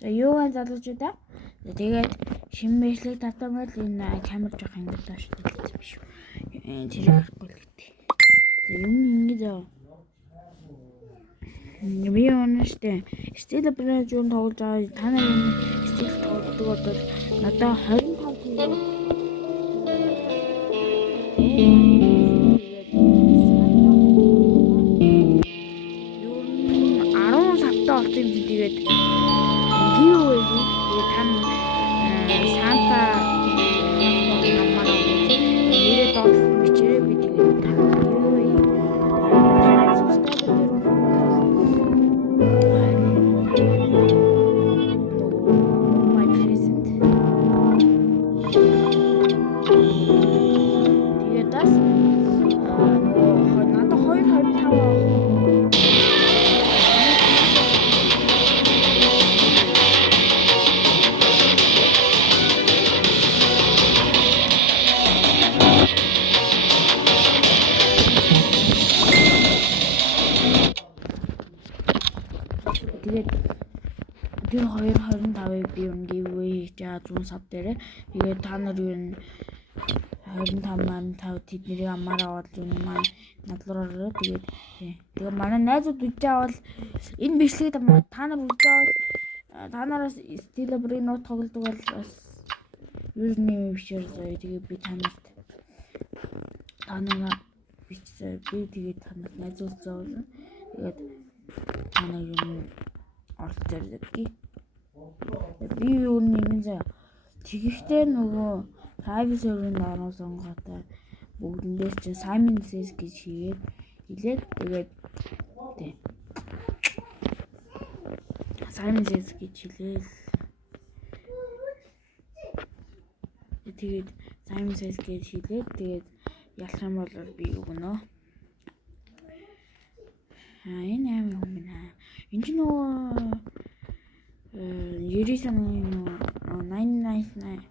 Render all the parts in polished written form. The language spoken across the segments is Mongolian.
За юу вэ залуучуудаа? Тэгээд шинэ мэдлэг татамал энэ камер жоох ингэж тааштай биш үү? Тэр гарахгүй л гэдэг. За юм ингэж би оноштой стил брand юу тоглож байгаа та нарын стил тоглодог бол надад 25 савтай болсон юм чи тэгээд giveaway тэгээд тань санта намаараа нэрээ доолох бичээрэй би тэгээд giveaway my present тэгээд бас надад 225 тэгээд тэр 225-ыг би giveaway хийж байгаа 100 сав дээр. Тэгээд та нар юу 25 тэднийг амаараа бол юм маань надлуураа тэгээд манай найзууд үжиж авал энэ бичлэгийг та нар үжиж авал та нараас стил бриноо тоглодог бол бас юуны бишэр тэгээд би та нарт бичсэн би тэгээд та нарт найзуулсан болно. Тэгээд та нар юм оролцож ирдэг. Би юу нэгэн заа тэгэхдээ нөгөө private server-ын орон сонготой бүгднээс чинь Simon Says гэж хийгээд тэгээд Simon Says гэж хэлээл. Тэгээд Simon Says гэж хэлээд тэгээд ялах юм бол би өгнө. Энэ аим юм байна. Энд чинь нөгөө 99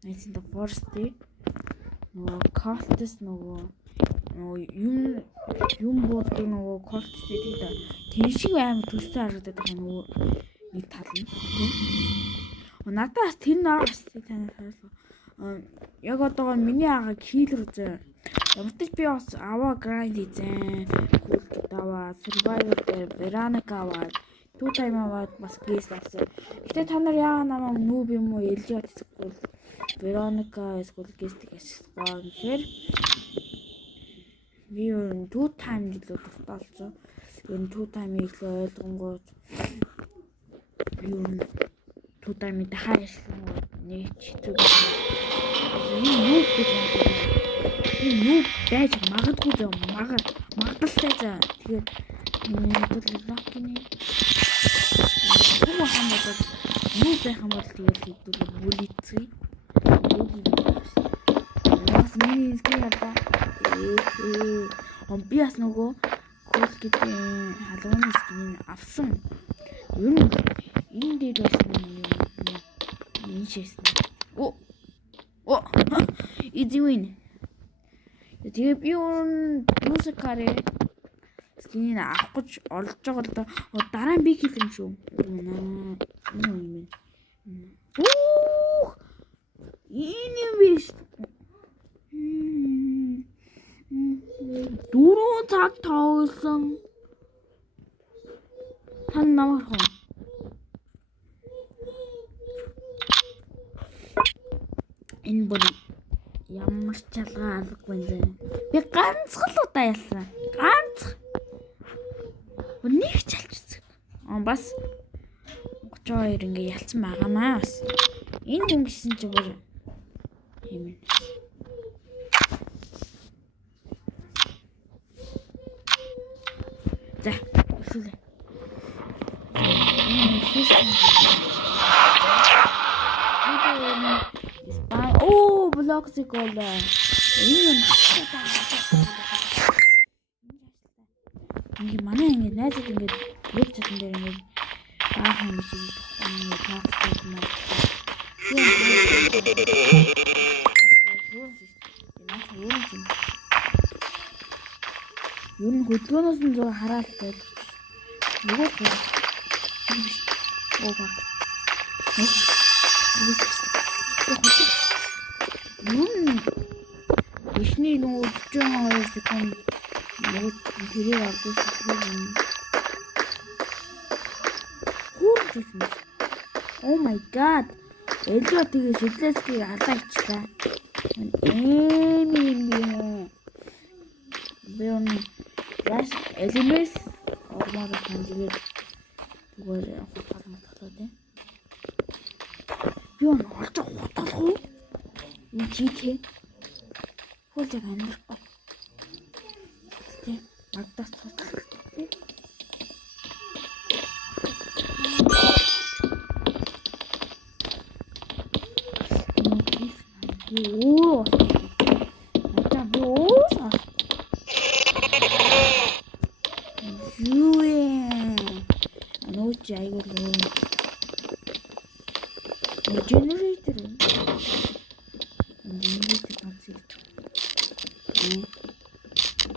Nice in the Forest нөгөө Cultist нөгөө юм буудаг нөгөө Cultist гэдэг тэр шиг аим төстэй харагдаад байгаа нөгөө нэг тал нь тийм. Надаас тэр наагаас танаас яг одоогоо миний агааг хийлэр үзээ. Ямарч би бас аваа grind хийзэн. Аваа survivor дээр Veronica аваад two time аваад бас guest авсан. Гэтэ та нар яа намайг нүүб юм уу Elliot эсвэл Veronica эсвэл guest гэсгоо гэхээр би two time гэлөө тогтоолцсон. Энэ two time илүү ойлгонгууд юу two time дахиад нэг хэцүү юу байж магадгүй зөө магадaltaй за тэгээд локны юу хам бол юу байх юм бол тэгээд хэдүүл бүлицгий бас миний скрин ба би бас нөгөө код гэдэг халууны скрин авсан юу энэ дээр бас энэ шээсэн easy win. Тэгээ би юусакарэ скин авах гэж олж байгаа л да. Дараа нь би хийх юм шүү. Энэ юм биш. 4 цаг тоглосон. Тань намайг хоо. Энэ бол ямар ч чалгаа алгагүй нэ. Би ганцхан л удаа ялсан. Ганц. Нэг чалчихсан. Бас 32 ингээ ялсан байгаамаа бас. Энэ юм гисэн чи бүр юм. За, эхлэе. Блок зикола. Энэ ингээ манай ингээ найзууд ингээ веб чатан дээр ингээ баахан юм шиг тоогсдог юм аа. Юу нэг хөдөлгөөнөөс нь зур хараалт байл. Нөгөө оо баг. Ишний нөгөө 42 секунд нөгөө тэрийг авдаг юм. Хүүрчсэн. Oh my god. Элжо тэгээ шидлэсгийг алаачлаа. Бэм яс элемес ормоор ханжгээд зүгээр хутгаар матгалаа тий. Юу н олж хутгах уу? Юу чийхээ? Хөлөг амьдрахгүй. Тий. Магдаас цуцлах тий. Юу? Ата боо. Юу ээ? Анууч айгуу лөө. Generator. Generator батсыг.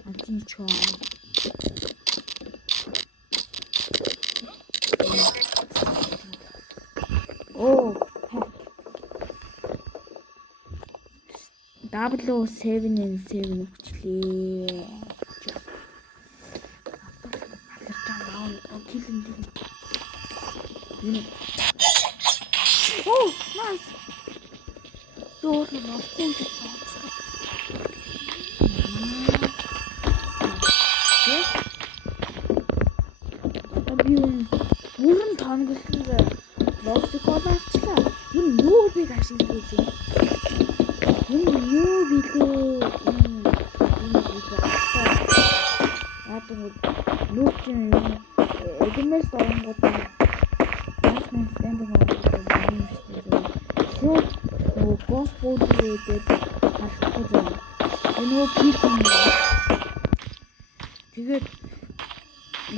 Атин чоо. Оо. W7N7 өгчлээ. Oh, nice. Door на хөөж цаасан. Бүрэн тонглосон логсик болоочлаа. Энэ юу бийг ашиглаж байна? Энэ юу билээ? Нүгэн элемент оронгуудаа басман стендинг шууд нөгөө господ гэдэг харахгүй зав. Энэ пик юм. Тэгээд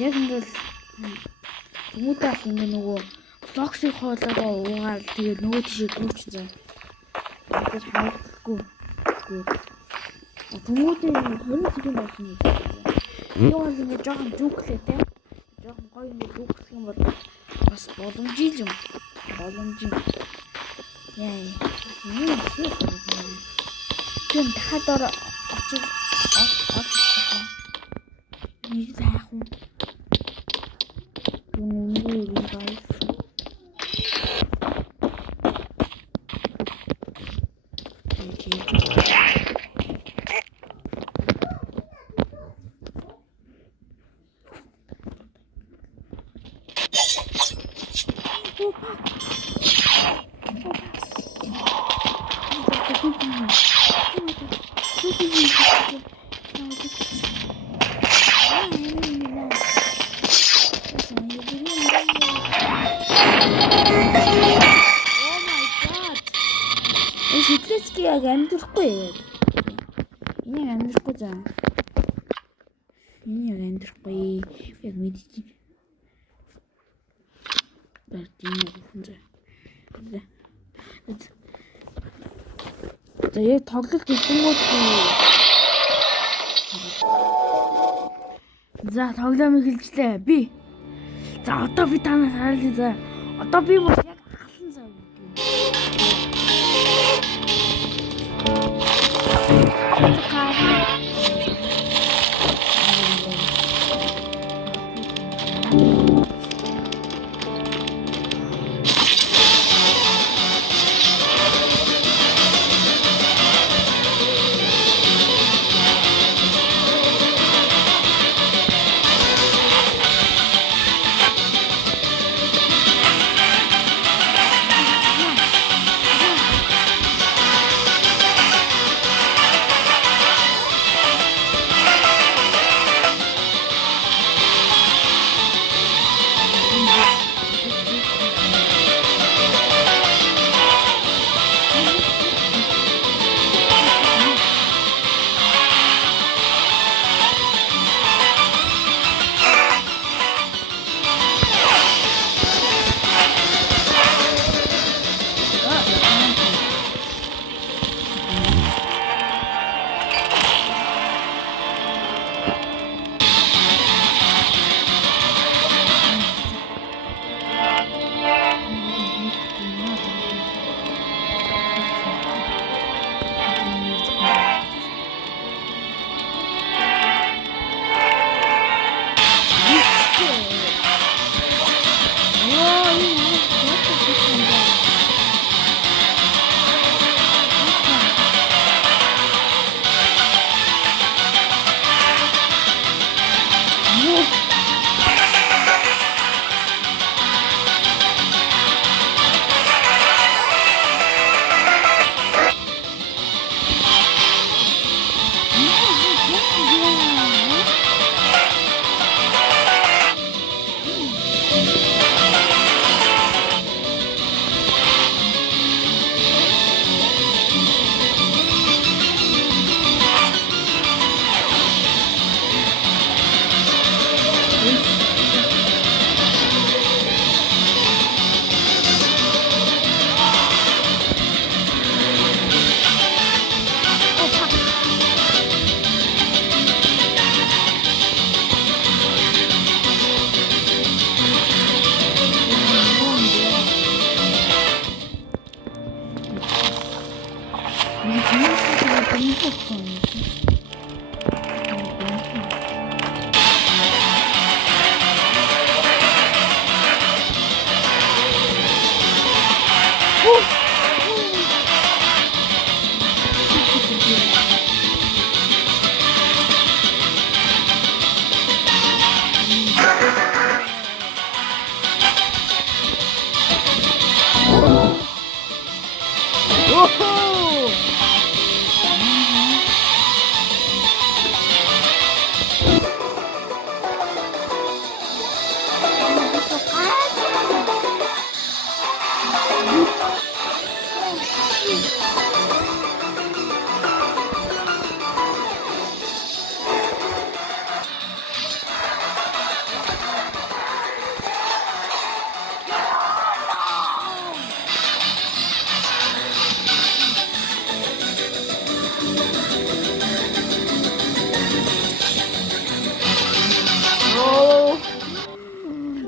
яг ингээл хүмүүстээс ингээ нөгөө токсик хоолойгоо уугаад тэгээд нөгөө тишээ гүйч зав. Тэгээд хаахгүй. Хүмүүстээ хөрөн зэрэг болсон юм. Юу бол ингээ жоохон зүглээ те. Жоохон гоё ингээ зүглэх юм бол бас боломжтой юм. Боломжтой. Яа. Юу хийх вэ? Тэм дахад очиж нэг заах юм. Юу бай. Шидлэцгийг амьдрахгүй. Энийг амьдрахгүй заа. Энийг амьдрахгүй. Яг мэдчих. За яг тоглолт хийнгүүт за тоглоом эхэлжлээ би. За одоо би танаас харъя за. Одоо би бас яг алсан зав гэнэ.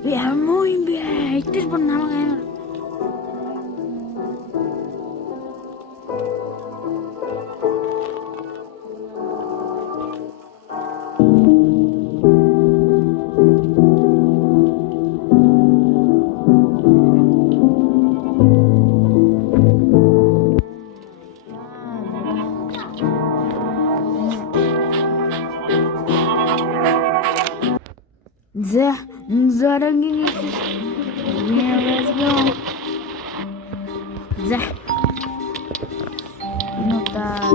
Ямар юм бэ? Эдгээр бүр намайг амар заранее. Let's go. За. Ну так.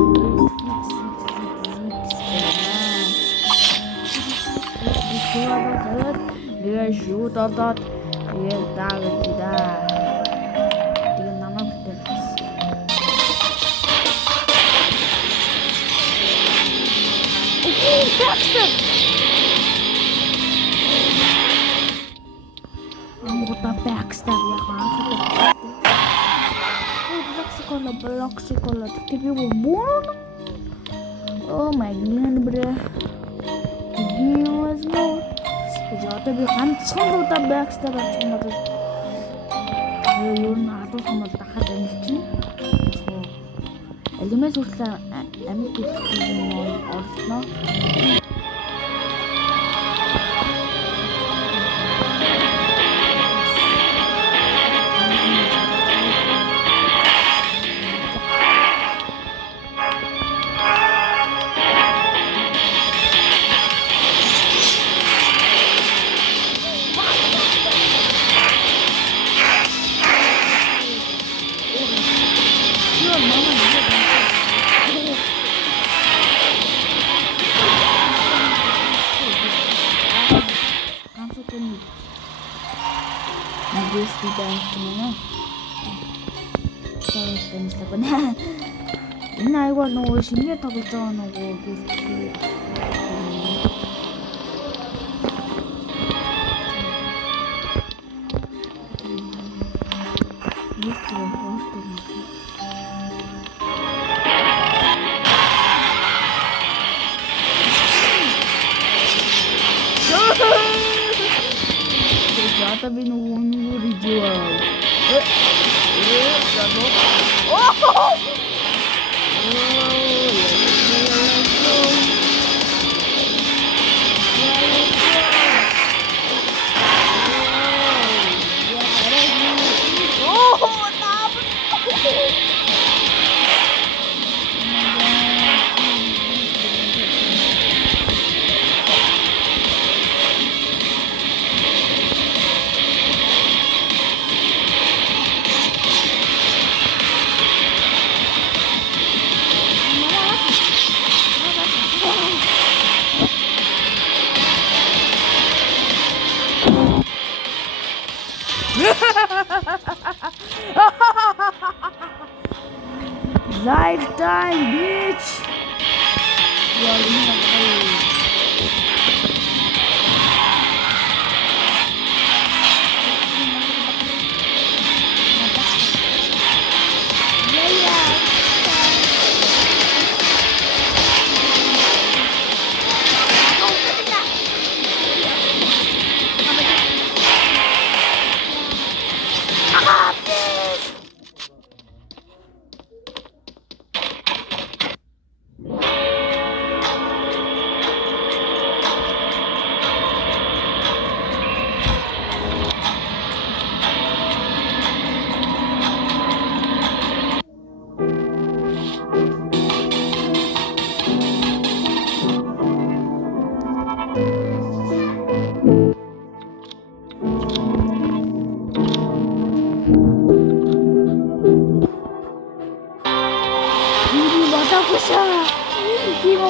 Я жду тот. Я так да. Ты намайг битэрсэн. Baxter. Baxter яхаа. Блоксикола. Ты его бон. Oh my god, bro. Гинэс нөө. Яа би ганцхан удаа Baxter авчих юм бол. Юу н адуу хамт дахад амжилтна. Элемэс хүртэл амьд юм орсноо. Надеюсь, ты даешь меня. Пожалуйста, не слабо. Энэ айгаа нөгөө шинээр тоглож байгаа нөгөө гэсэн. Já tá vindo um vídeo. Lifetime, bitch!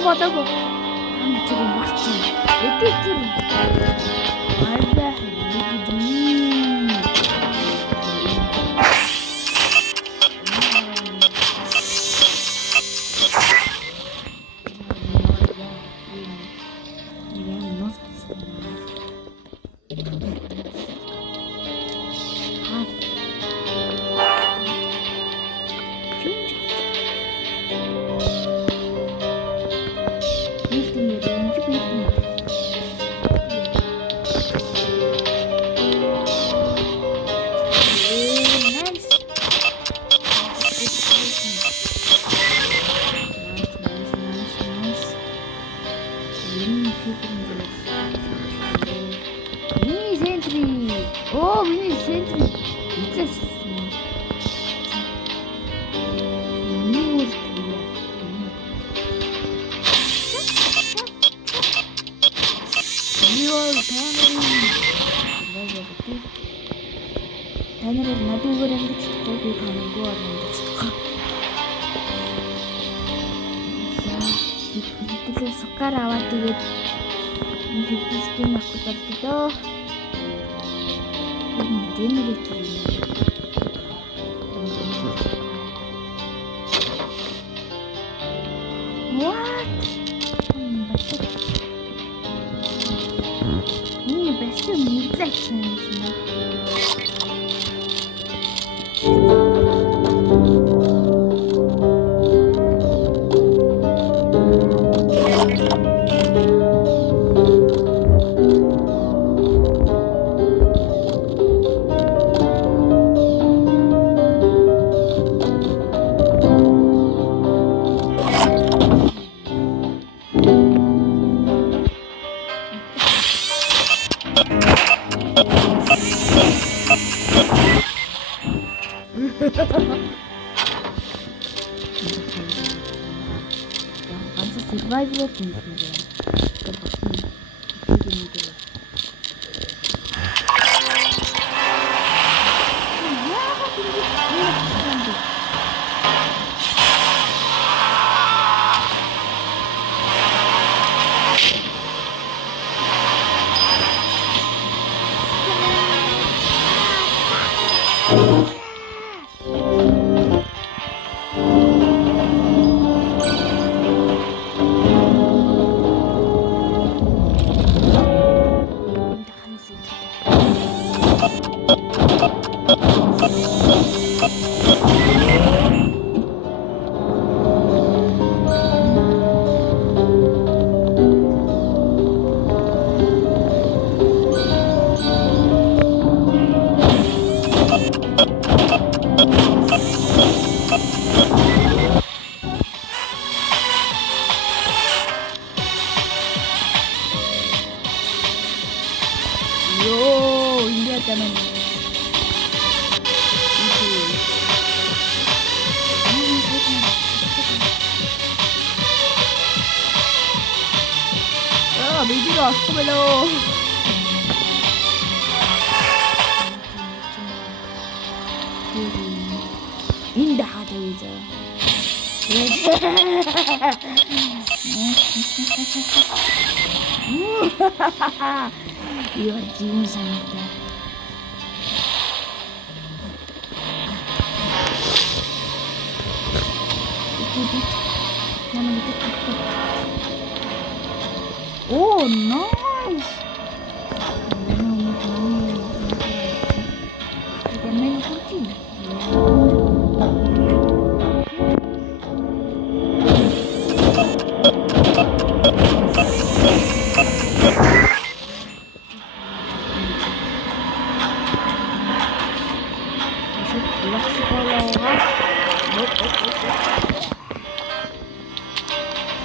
болоогүй. Ам чи марчин. Эдгээр тэр. Айдаа. Танарыг надуугаар ингэж би танаргүй ингэж тохоо. Тэгээ сукаар аваад тэгээд хэвчээсгэн авах болдоо. Гэнэрэг юм. What? Миний бэст мэдлэгсэн юм. Survival of 미디가 왔으면요. 인다 하자이자. 이거 진상이다. Oh, nice!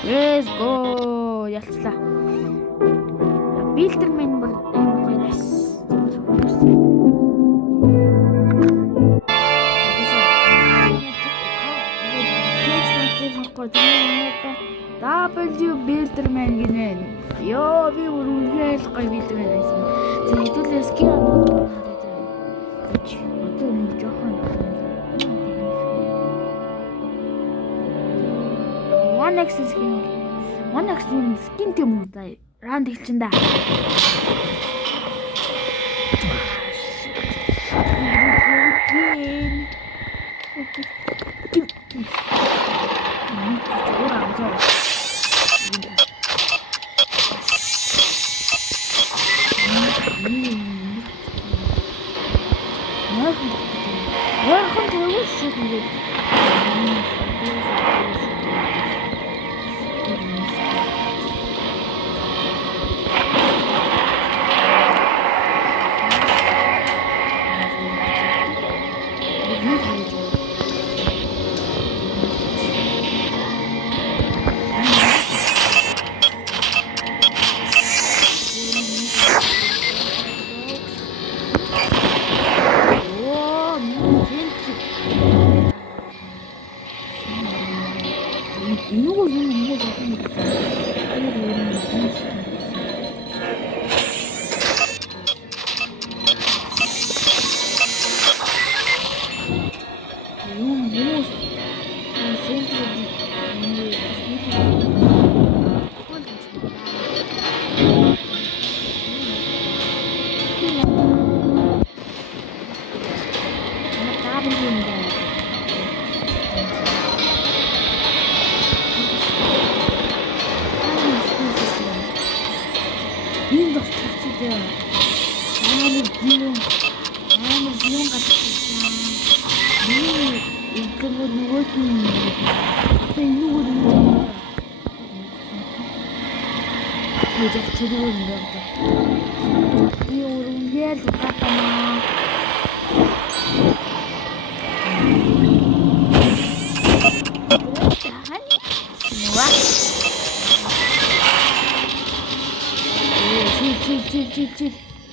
Let's go! Ялцлаа. Билдермен бол амар гоё нас. W Билдермен гинэ. Йоо би үргэлж гоё Билдермен байсан. За хэдүүлээ скин хараад одоо нэг жоохон One X скин Монакс юм скин тийм үү? За раунд эхэлчин да.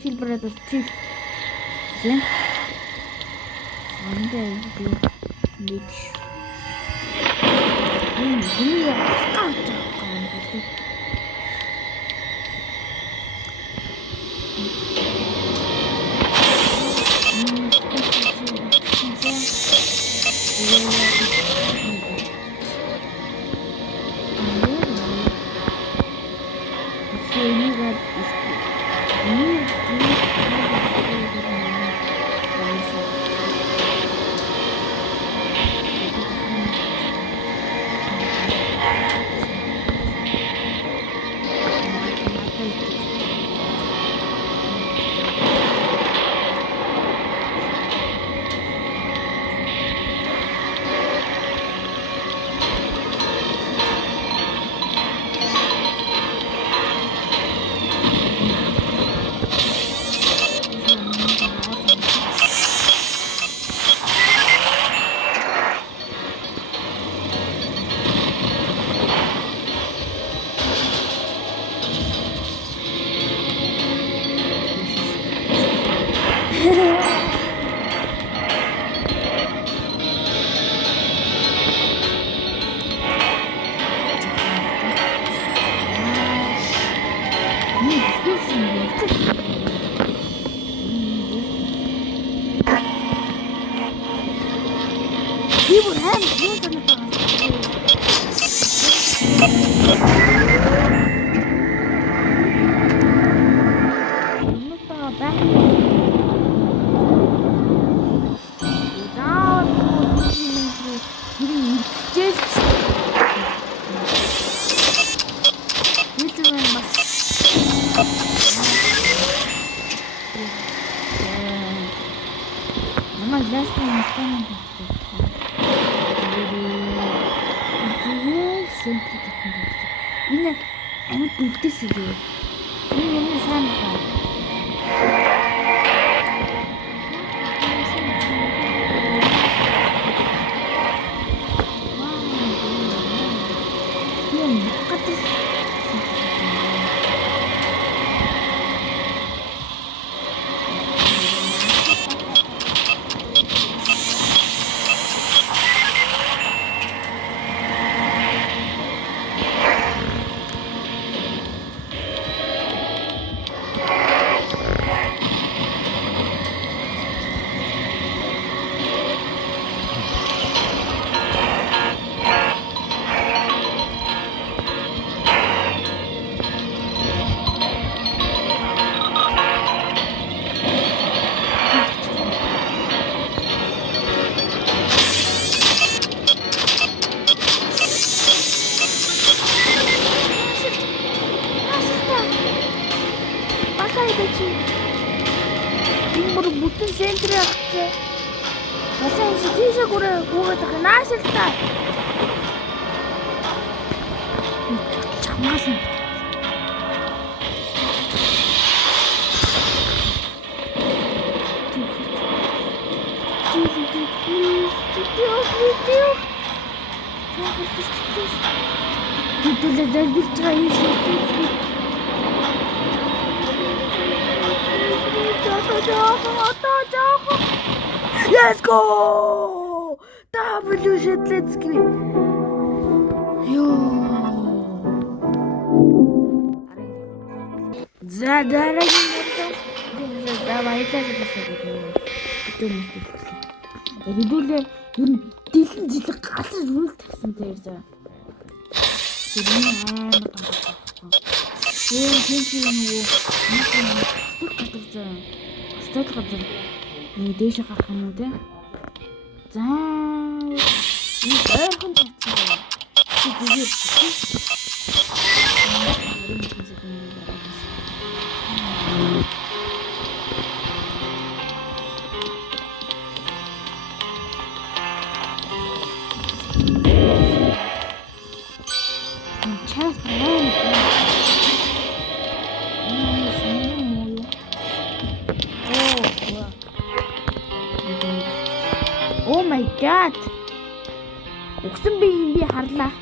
Chill, brother, chill. Then, one day we meet you. We are out of combat. центр явчих. Болон тийшээ гүгээд байгаа нааш л та. Чамаасан. Хэдүүлээ залбирч байгаа юм шиг. Let's go! W shit, let's go! Ёо. За дараагийн баярлалаа гэсэн. Хэдүүлээ ер нь дэлэн жилэг галж үл тавьсан дээр за. Тэрний амар таалагдлаа. Тий нөгөө түр гадагш заа. Стат газар нэг дээш гарах юм уу те? За. Энэ ойрхон тавьсан. Тэгээд Oh my god. Өгсөн би юм би харлаа.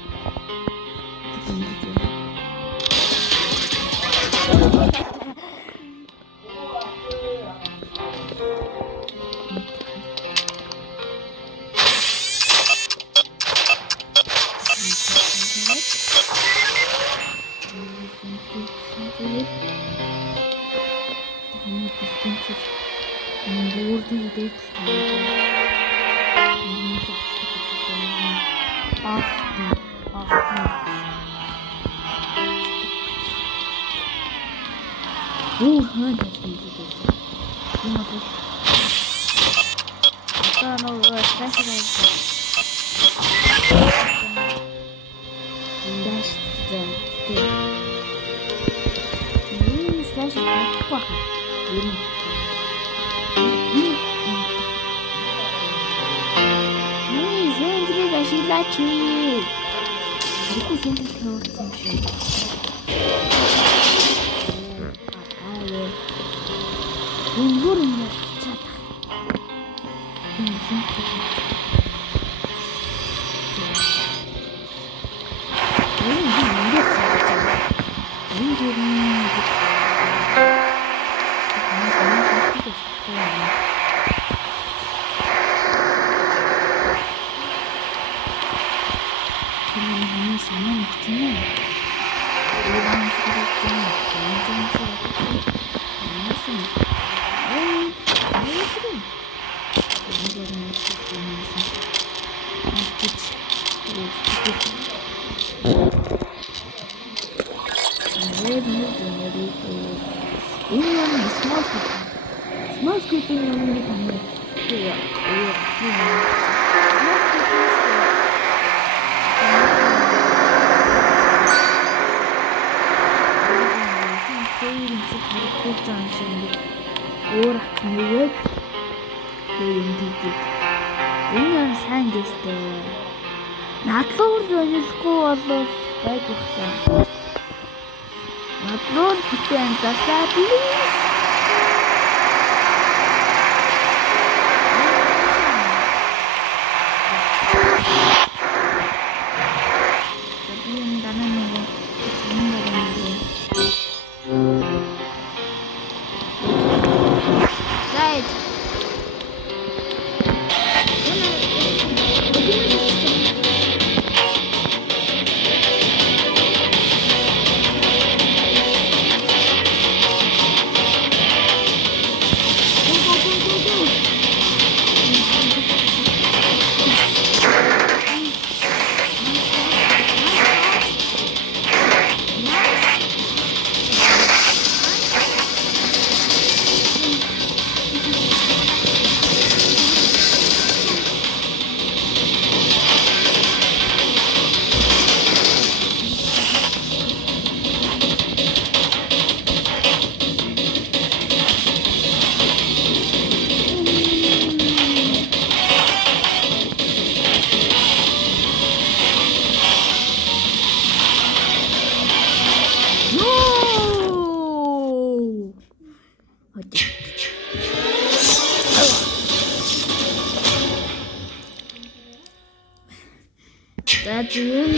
За тийм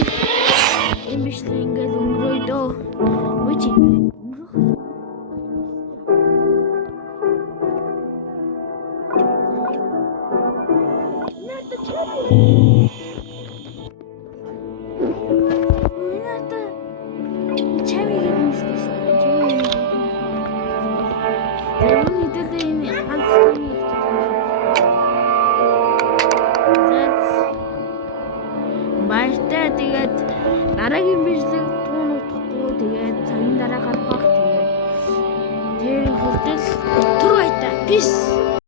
юм биш л ингээд өнгөрөё дөө. Үгүй чи өнгөрөх. Надад чамиг хэлмэстэй шүү дээ. Тэр үедээ энэ ганц юм баяртай. Тэгээд дараагийн бичлэг туун утгахгүй. Тэгээд цагийн дараа гарах бах. Тэгээд тэр хүртэл түр баяртай. Peace.